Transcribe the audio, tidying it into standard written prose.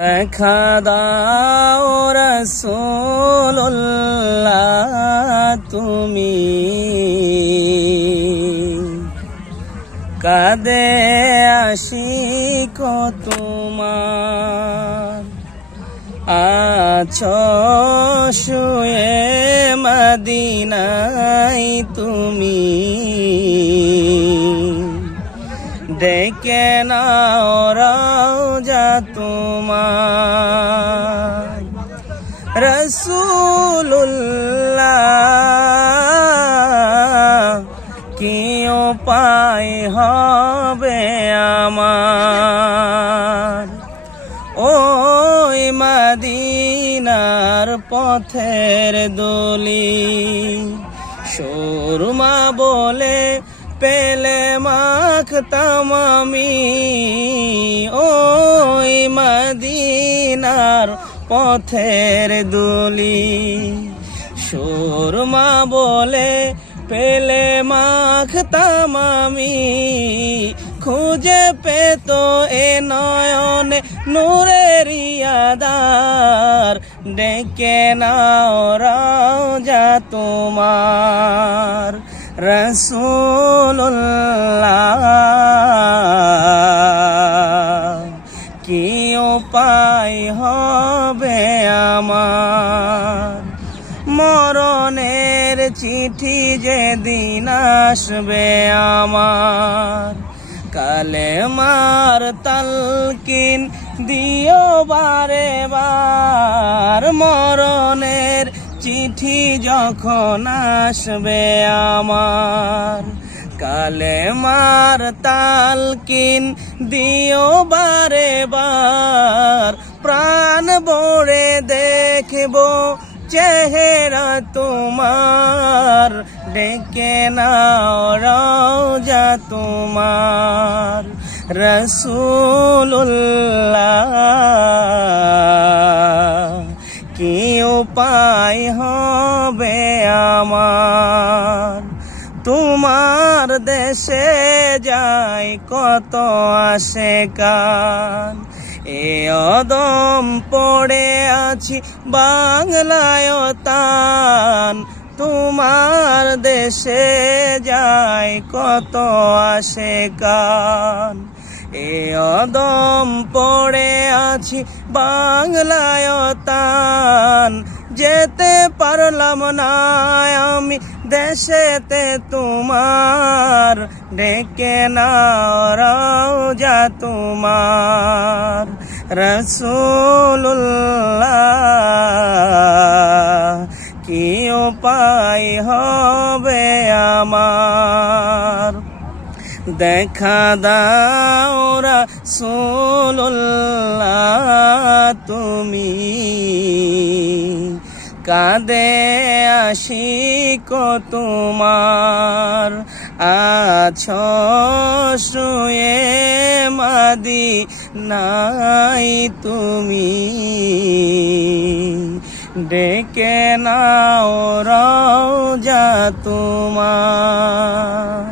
দেখা দাও রাসূলুল্লাহ তুমি কাঁদে আশিক তোমার আছো শুয়ে মদিনায় তুমি ডেকে নাও রওজা তোমার রাসূলুল্লাহ কি উপায় হবে আমার ওই মদিনার পথের দলি সুরমা বলে পেলে মাখতাম আমি ওই মদিনার পথের দুলি সুরমা বলে পেলে মাখতাম আমি খুঁজে পেত এ নয়নে নূরের আধার ডেকে নাও রওজা তোমার রাসূলুল্লাহ কি উপায় হবে আমার মরণের চিঠি যেদিন আসবে আমার কালেমার তালকিন দিও বারে বার মরণের চিঠি যখন আসবে আমার কালেমার তালকিন দিও বারে বার প্রাণ ভরে দেখব চেহারা তোমার ডেকে নাও রওজা তোমার রাসূলুল্লাহ কি উপায় হবে আমার তোমার দেশে যাই কত আশেকান এ অদম পড়ে আছি বাংলায় তান তোমার দেশে যাই কত আশেকান এ অদম পড়ে আছি বাংলায় তান যেতে পারলাম না আমি দেশেতে তোমার ডেকে নাও রওজা তোমার রাসূলুল্লাহ কি উপায় হবে আমার দেখা দাও রাসূলুল্লাহ তুমি কাঁদে আশিক তোমার আছো শুয়ে মদিনায় তুমি ডেকে নাও রওজা তোমার।